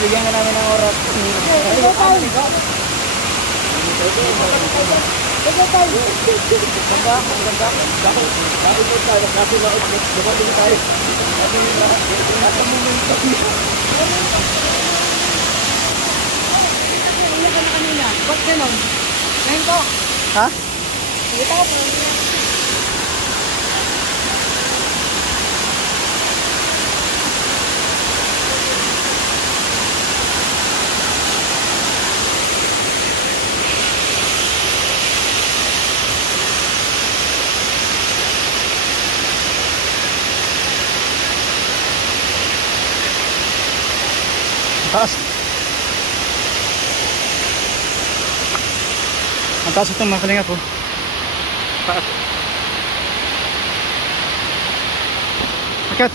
bigyan ka namin ng oras. Ba't ganon? Ngayon ko. Ha? Kita ko. Taas. Ang taas itong mga kalingap po. Taas. Akat.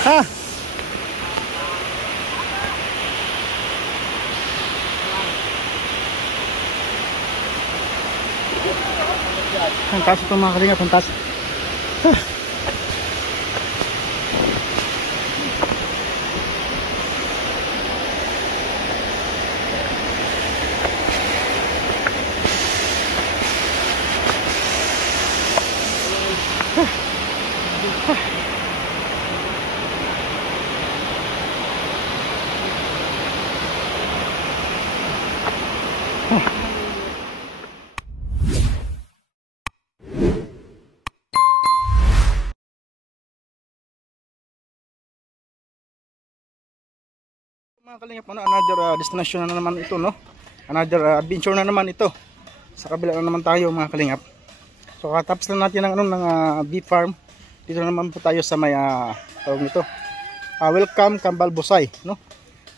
Ha? Ang taas itong mga kalingap, ang taas. Mga kalingap, another destination na naman ito, no? Another adventure na naman ito. Sa kabila na naman tayo, mga kalingap. So katapos na natin ng bee farm. Dito naman po tayo sa may tawag nito. Welcome Kambal Busay, no?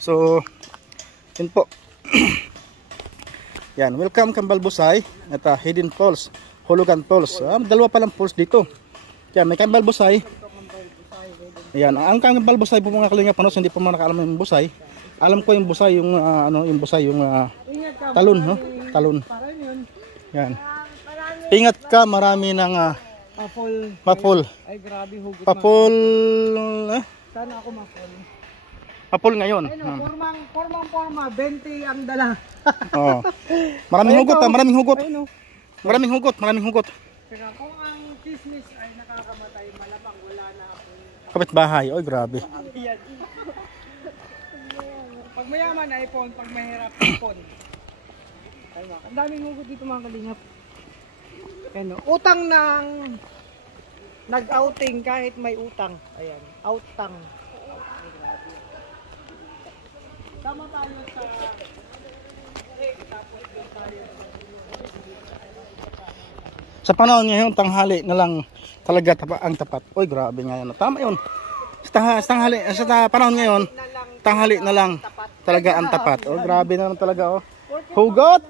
So yun po. Yan, welcome Kambal Busay at Hidden Falls, Hulugan Falls. Dalawa pa lang falls dito. Yan, may Kambal Busay. Yan, ang Kambal Busay po mga kalingap, no? So, hindi po mga nakaalam yung Busay. Alam ko yung Busay, yung yung Busay, yung talon, no? Talon. Yan. Ingat ka, marami ng mapol. Ay grabe, hugot. Papol. Sana ako mapol. Papol ngayon. Ayun, forma, 20 ang dala. Oh. Maraming hugot, maraming hugot. Ayun, Maraming hugot. Pero kung ang kismis ay nakakamatay, malamang wala na ako. Kapitbahay, oy grabe. Pag mayaman ay ipon, pag mahirap ipon. Ayun, ang daming hugot dito mga kalingap. Ayun, utang ng nag-outing kahit may utang. Ayan, outang. Tama tayo sa tapos doon tayo. Sa panahon ngayon, tanghali na lang talaga ang tapat. Oy grabe nga yan. Tama yun. Sa panahon ngayon, tanghali na lang talaga ang tapat. Oh, grabe na lang talaga. Oh. Hugot!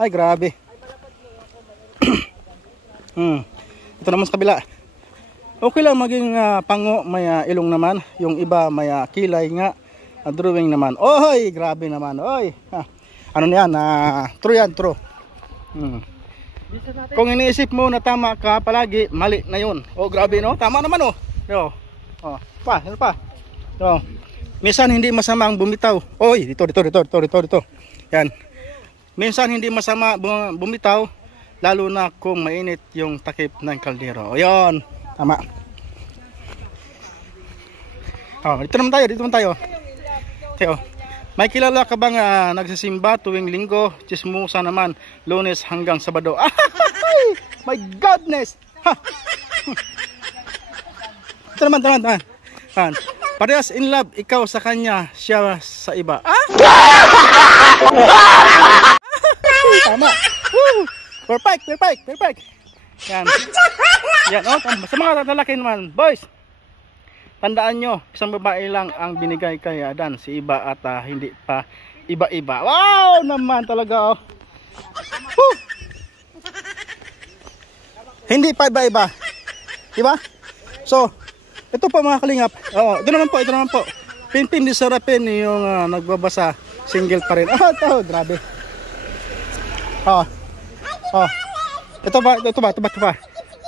Ay, grabe. Ito naman sa kabila. Okay lang maging pango, may ilong naman. Yung iba may kilay nga. Drawing naman. Oy, grabe naman. Oy. Ano yan? True yan, true. Kung iniisip mo na tama ka palagi, mali na yun. Oh, grabe no? Tama naman oh. Yo. Oh, ano pa? Yo. Minsan hindi masama ang bumitaw. Oy, dito. Yan. Minsan hindi masama bumitaw, lalo na kung mainit yung takip ng kaldero. Ayun, tama. Oh, dito naman tayo. Teo. May kilala ka bang nagsisimba tuwing linggo, chismosa naman, Lunes hanggang Sabado? My goodness! Ito naman. Parehas in love, ikaw sa kanya, siya sa iba. Tama. Perfect. Yan. Oh, sa mga lalaki naman, boys. Tandaan nyo, isang babae lang ang binigay kay Adan, si iba at hindi pa iba-iba. Wow naman talaga oh. Hindi pa iba-iba. Diba? So, ito po mga kalingap. Oh, ito naman po. Pinpin di sarapin yung nagbabasa. Single pa rin. Ito, grabe. Ito ba?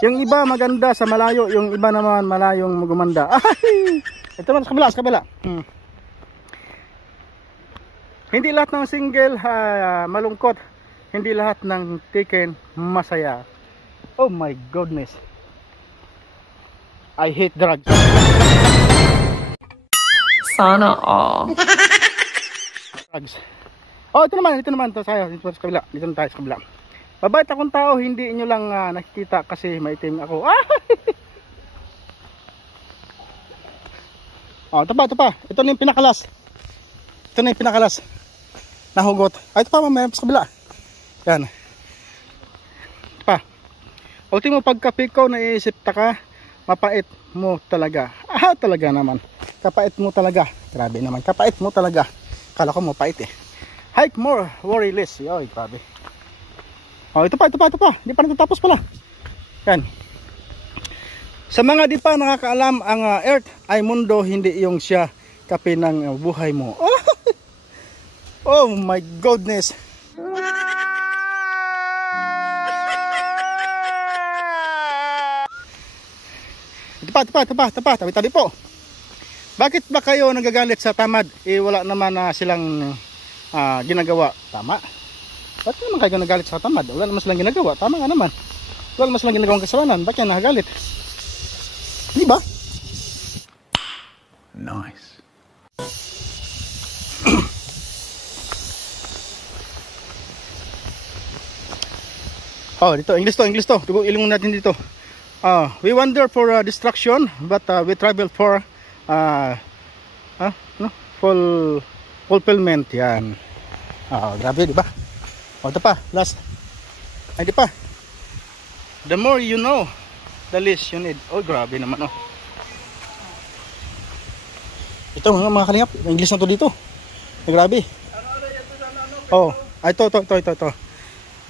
Yung iba maganda sa malayo, yung iba naman malayong gumanda. Ito naman sa kabila. Hindi lahat ng single malungkot. Hindi lahat ng taken masaya. Oh my goodness. I hate drugs. Sana all. Drugs. Oh, ito naman to sa kabila. Dito na tayo sa kabila. Mabait akong tao, hindi inyo lang nakikita kasi maitim ako. Oh, ito pa. Ito na yung pinakalas. Nahugot. Ito pa, mamaya sa kabila. Yan. Ito pa. Ultimo pagkapikaw, naiisip ka, mapait mo talaga. Talaga naman. Kapait mo talaga. Grabe naman. Kapait mo talaga. Kala ko mapait eh. Hike more, worry less. Yoy, grabe. Oh, ito pa. Hindi pa natatapos pala. Yan. Sa mga di pa nakakaalam, ang Earth ay mundo, hindi yung siya kape ng buhay mo. Oh my goodness. Ito pa. Tabi po. Bakit ba kayo nagagalit sa tamad? Wala naman silang ginagawa. Tama. Bakit naman kayo nagalit sa tamad? Wala naman silang ginagawa. Tama nga naman. Wala naman silang ginagawang kasalanan. Bakit yan nakagalit? Di ba? Nice. Oh, dito. English to. Dugo ilong natin dito. We wander for distraction, but we travel for fulfillment. Yan. Grabe, di ba? Ito pa, last. Ay, di pa. The more you know, the less you need. Oh, grabe naman, oh. Ito, mga kalingap. English na to dito. Grabe. Oh, ito.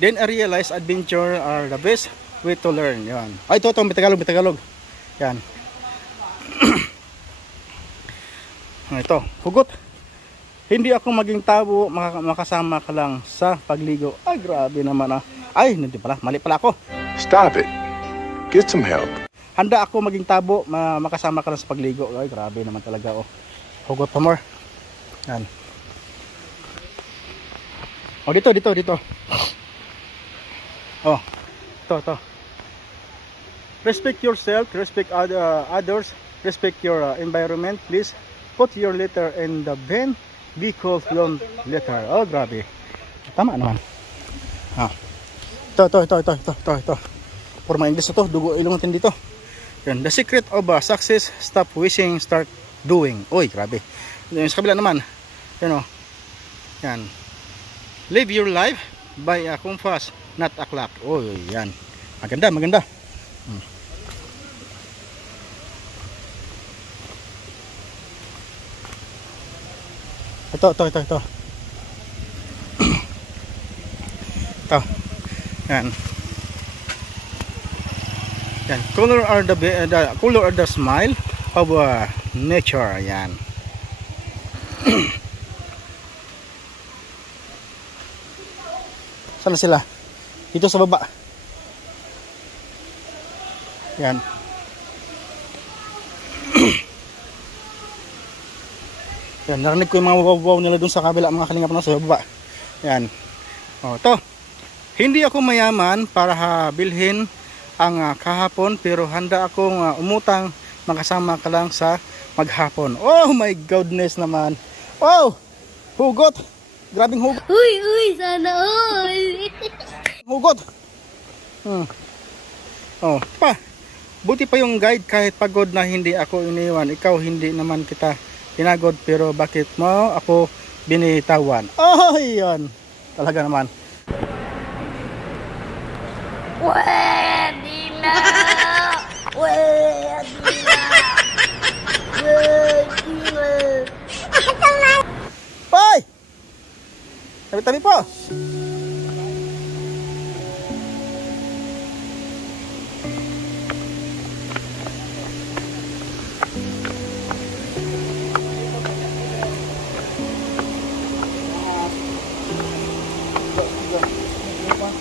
Then I realized adventure are the best way to learn. Yan. Ay, ito, may Tagalog. Yan. Ito, hugot. Hindi ako maging tabo, makasama ka lang sa pagligo. Ay, grabe naman ah. Ay, hindi pala, mali pala ako. Stop it. Get some help. Handa ako maging tabo, makasama ka lang sa pagligo. Ay, grabe naman talaga oh. Hugot pa more. Yan. Oh, dito. Oh, ito. Respect yourself, respect others, respect your environment. Please put your letter in the bin. Be called long letter. Oh, grabe. Tama naman. Ito. Purma English ito. Dugo ilong natin dito. Yan. The secret of success, stop wishing, start doing. Oy, grabe. Yung sa kabila naman. Yan o. Yan. Live your life by a compass, not a clock. Oy, yan. Maganda. Ito. Ito. Yan. Color are the smile of nature. Yan. Sana sila? Dito sa baba. Yan. Yan, narinig ko yung mga wawaw nila dun sa kabila, mga kalingap na sa baba. Yan. O, to. Hindi ako mayaman para bilhin ang kahapon, pero handa akong umutang, makasama ka lang sa maghapon. Oh my goodness naman. Oh! Hugot! Grabing hugot. Uy, sana all. Hugot. Oh, pa. Buti pa yung guide kahit pagod na hindi ako iniwan. Ikaw hindi naman kita pinagod, pero bakit mo ako binitawan? Oh, yan. Talaga naman. Pwede na. Hoy! Tabi-tabi po.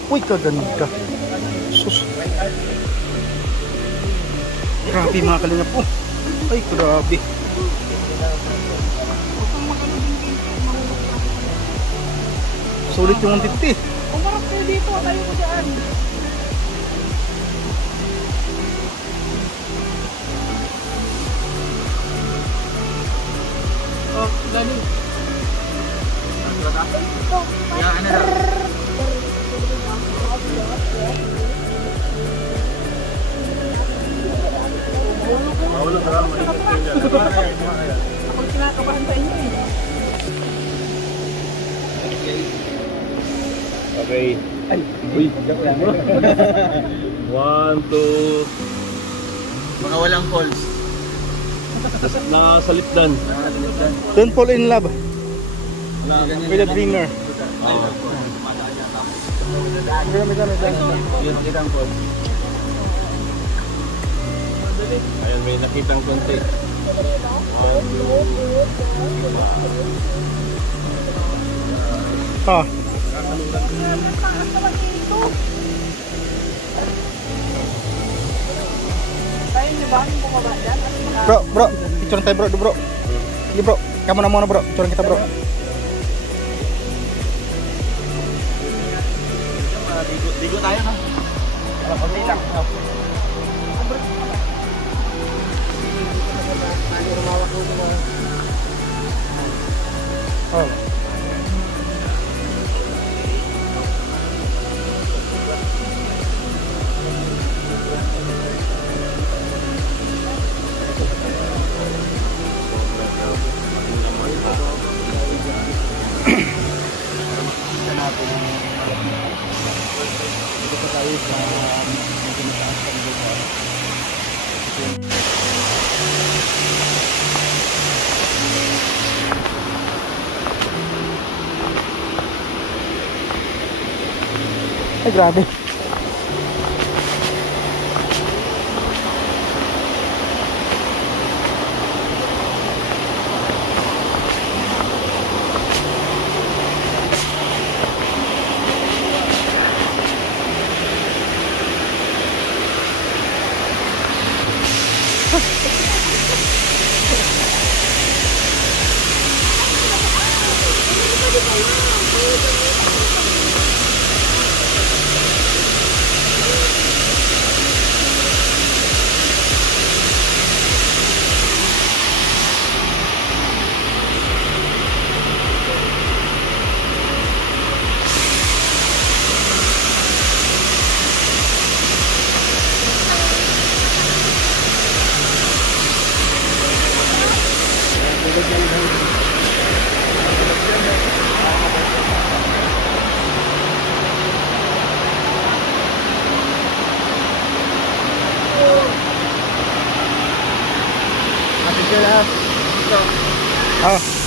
Uy, kaganda. Sus. Grabe mga kalingap po. Ay, grabe. Sulit yung 150. Umarap kayo dito, tayo ko dyan. Oh, Dani. Ako kinakabahan sa inyo eh. Okay. Ay, uy. 1, 2. Mga walang calls. Nakasalitdan. Don't fall in love with a dreamer. Yun ang kitang calls. Ayun, may nakitang konti. 1, 2, 5. Ah, Kaya niyo ba yung bumaba dyan? bro, picture tayo bro. Sige bro, kamu na muna bro, picture kita bro. Ligo tayo no? Wala konti lang. Oh. Ay, grabe. Ah.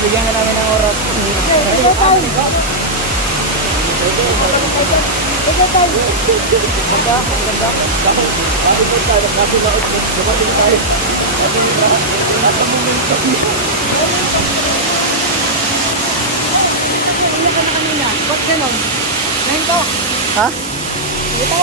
Bigyan ka namin ng oras. Ba't ganon? Ngayon ko. Ha? Ito.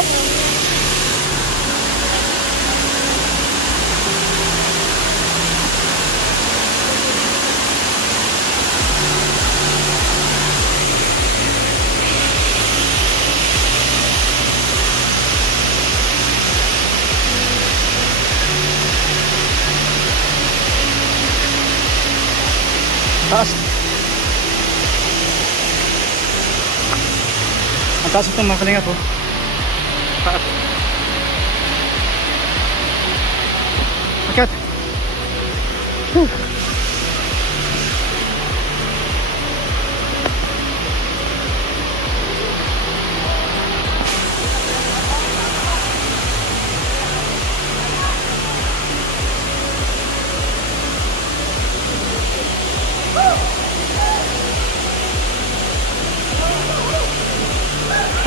Taas. Ang taas ito mga kalingap, oh. Taas. Akat.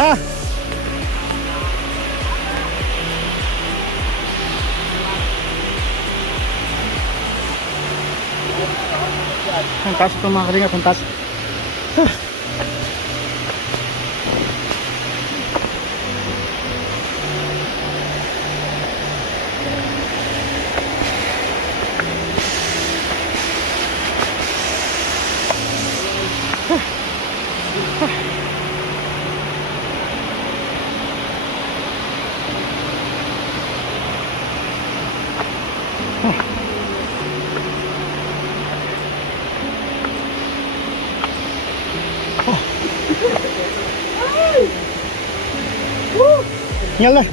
Ha? Ang taas ito mga kalingap, ang taas. Nyala.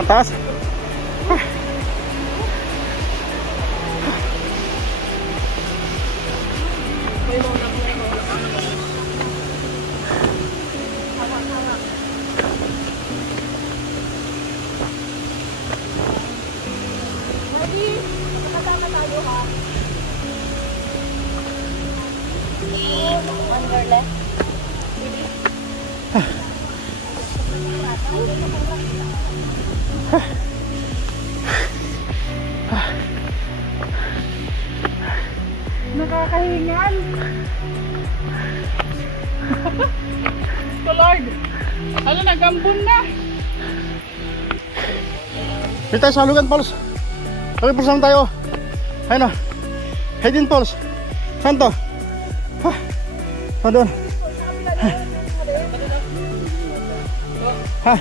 Ang taas. Nakakahingan. So Lord, ano nagambun na? Dito tayo sa Hulugan Falls. Hulugan Falls naman tayo. Ayun o. Hidden Falls. Saan to? Ha? Doon. Ha?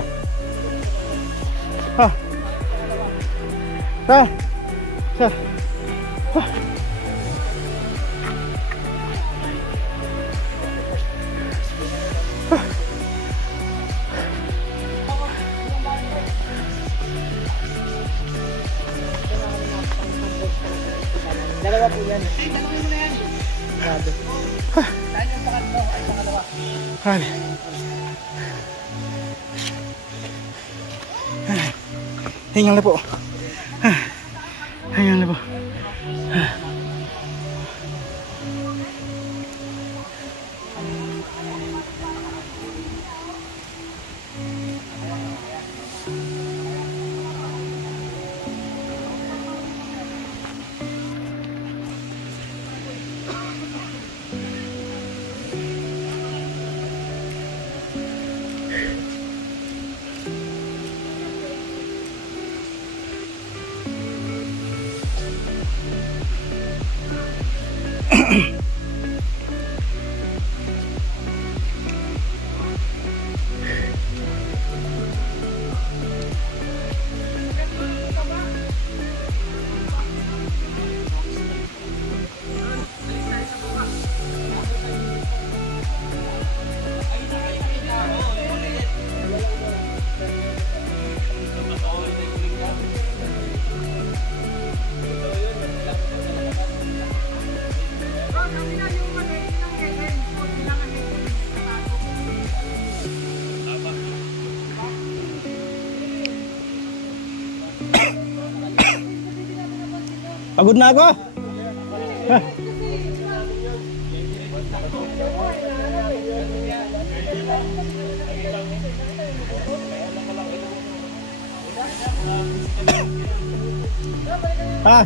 Ha? Ha? Sa? Ha? Dalawa po yan. Dalawa mo na yan. Grabe. Saan yung pangatlo? Ay, pangalawa. Ay. Hingal na po. Hingal na po. Pagod na ako. Ha?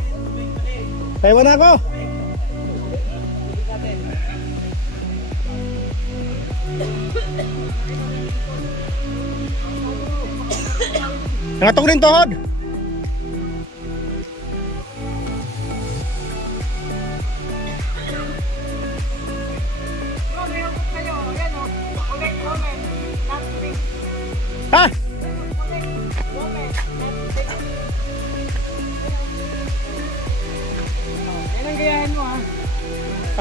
Taiwan ako. Nangatog rin tuhod. Ha? Yan ang gayahin mo ha.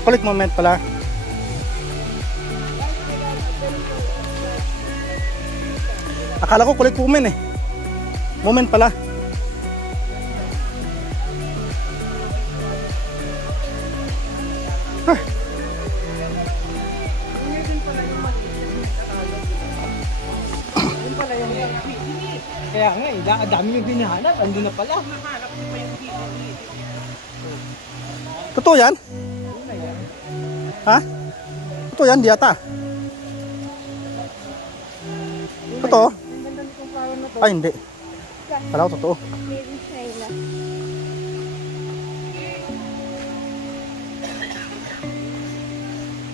Kulit moment pala. Akala ko kulit moment eh. Moment pala. Huh. Kaya nga eh, dami yung hinahanap, andun na pala. Totoo yan? Ha? Totoo yan, di ata. Totoo? Ay, hindi. Kala ko totoo.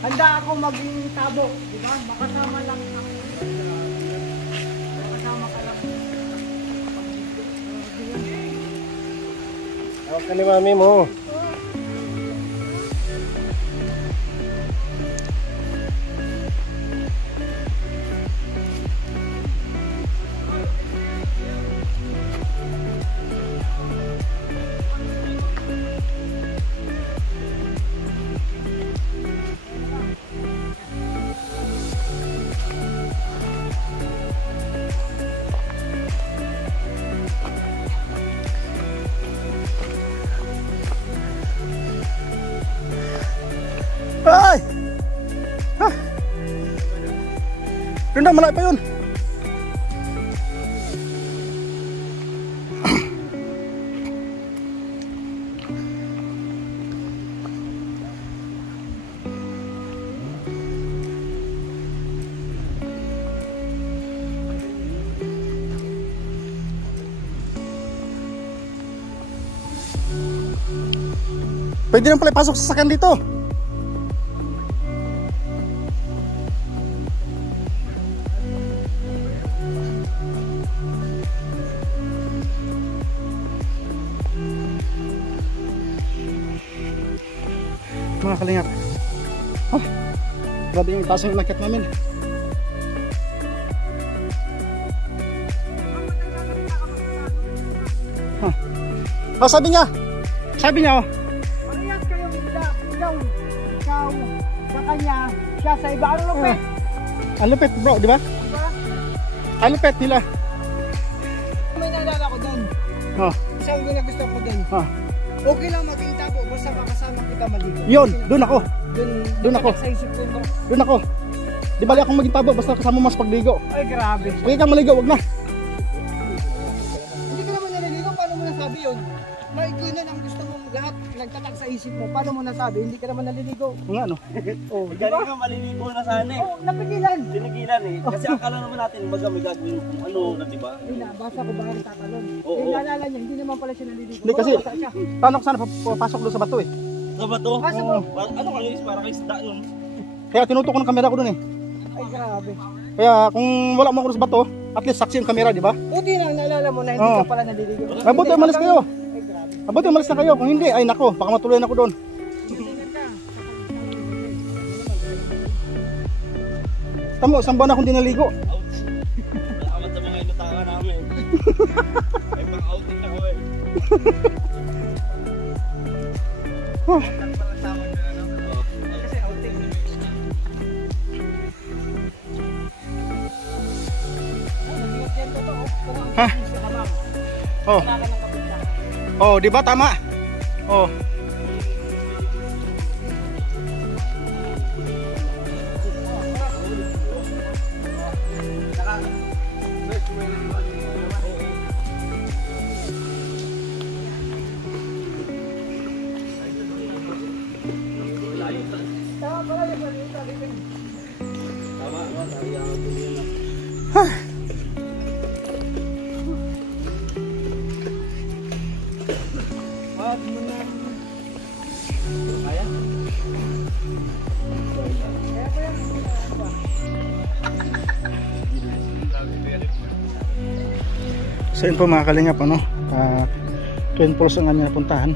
Handa ako maging tabo, di ba? Makasama lang ako. Makasama ka lang. Tawag ka ni mami mo. Ay! Ha? Renda, malaki pa yun. Pwede nang pala ipasok sa sasakyan dito. Mga kalingap. Oh, grabe yung taas yung nakit namin. Huh. Oh, sabi niya oh. Parehas kayo, ikaw sa kanya, siya sa iba. Ano lupit? Ang lupit bro, di ba? Ang lupit nila. May naalala ko doon. Oh. Isang gusto ko doon. Oh. Okay lang maging tabo, basta makasama kita maligo. Yun, doon ako. Doon ako. Sa isip ko ba? Doon ako. Di bali akong maging tabo basta kasama mas pagligo. Ay, grabe. Pag ikaw maligo, wag na. Hindi ka naman naliligo, paano mo nasabi yun? Maigli na ang gusto mong lahat nagtatak sa isip mo. Paano mo nasabi? Hindi ka naman naliligo. Oo nga no. Oh, di ba? Galing nga maliligo na sana eh. Oh, napigilan. Tinigilan eh. Kasi akala naman natin baga may gagawin kung ano na diba? Ay, nabasa ko ba ang tatalon? Oo. Eh, naalala niya, hindi naman pala siya naliligo. Hindi kasi, Basa siya. paano ko sana papasok doon sa bato eh. Sa bato? Basa mo. Ano kalis para kay isda nun? Kaya tinutok ko ng kamera ko doon eh. Ay, grabe. Kaya kung wala mo ako doon sa bato, at least saksi yung kamera, di ba? Buti na, naalala mo na hindi Oo. ka pala naliligo. Mabuti umalis kayo. Ay, grabe. Mabuti umalis na kayo. Kung hindi, ay nako, baka matuloy ako doon. Tamo, isang buwan akong dinaligo. Amat sa mga inutangan namin. Ay pang-outing na ko eh. Kasi outing. Ha? Oh. Oh, di ba tama? Oh. Wag mo na. Kaya? Kaya pa yan. So yun po mga kalingap, ano, Twin Falls ang aming napuntahan.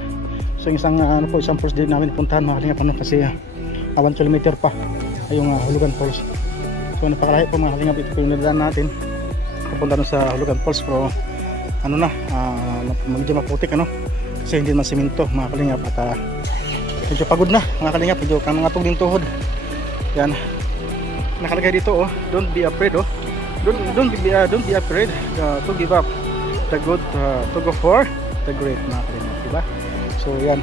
So isang falls din namin napuntahan mga kalingap, ano, kasi 1 kilometer pa ay yung Hulugan Falls. So napakalahi po mga kalingap, ito po yung nadaan natin papunta sa Hulugan Falls, pero ano na, medyo maputik, ano, kasi hindi man simento mga kalingap, at medyo pagod na mga kalingap, medyo kanangatog din tuhod. Yan, nakalagay dito, oh, don't be afraid, oh, don't be afraid to give up the good, to go for the great mga kalingap, diba? So yan.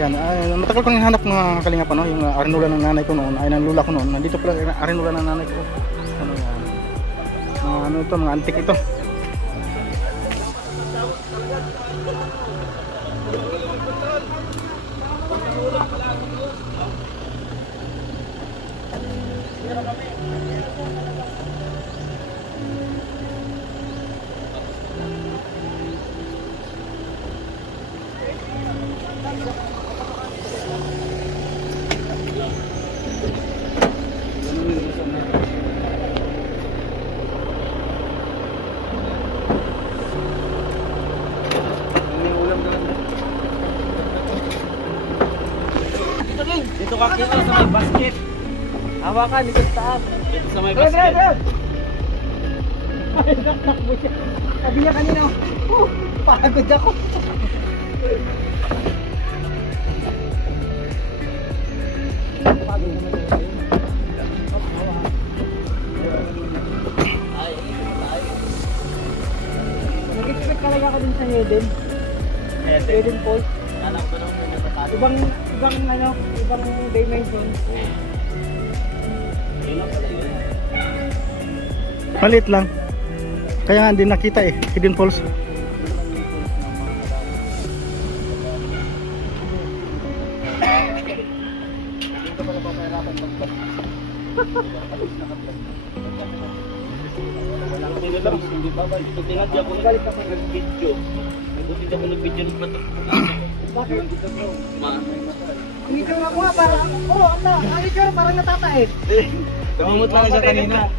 Yan, matagal ko nang hanap mga kalingap, ano, yung arinula ng nanay ko noon, ay ng lula ko noon. Nandito pala yung arinula ng nanay ko. Ano yan? Ano ito, mga antik ito. Dito ka kita sa may basket. Hawakan dito sa taas. Dito sa may basket. Ay, nakakbo siya. Sabi niya kanina, pagod ako. Nag-expect talaga ako din sa Eden Falls. Alam ko naman may matatalo. Ibang dimension. Yun lang pala yun. Maliit lang. Kaya nga hindi nakita eh, Hidden Falls. Hindi ba? Tingnan di ako nag-video. Nag-video ako nag-video ng bato. Bakit? Video ako nga parang, parang natatait. Tumumot lang siya kanina.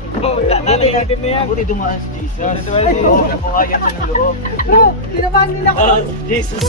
Natin na yan. Buti dumaan si Jesus. Oo, nabuhayan siya ng loob. Bro, tinabahan din ako. Jesus.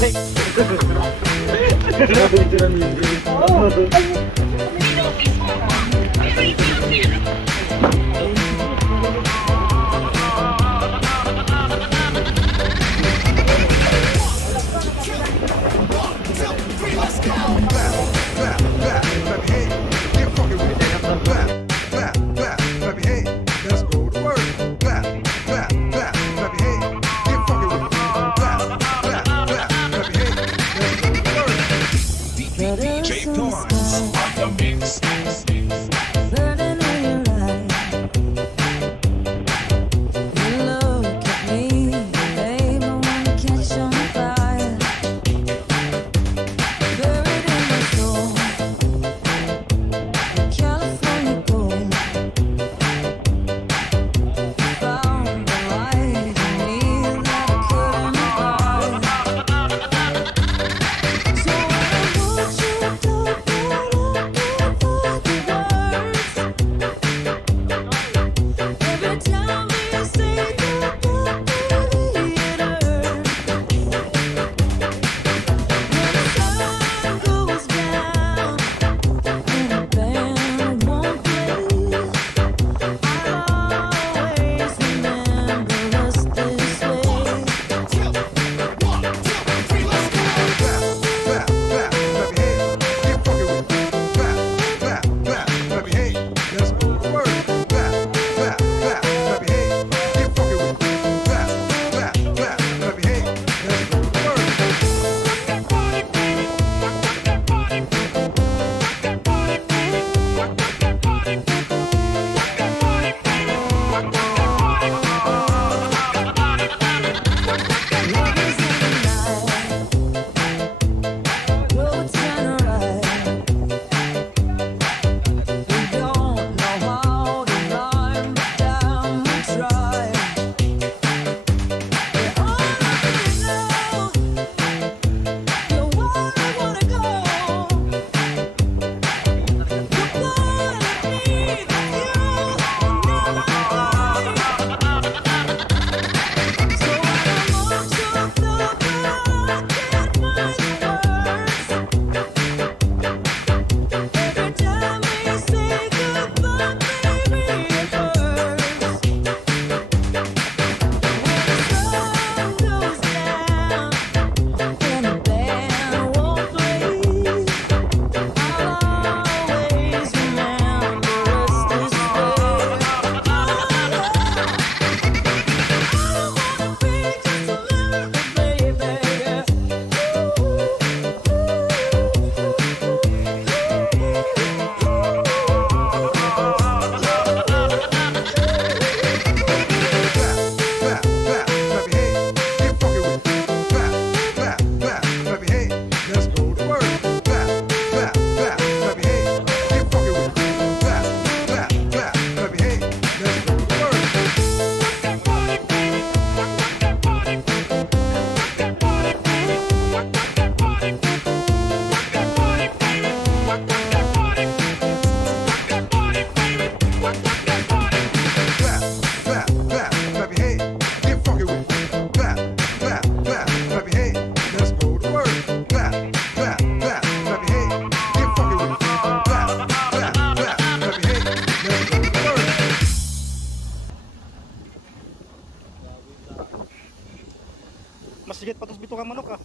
Mas sigit pa tos bitukang manok ah.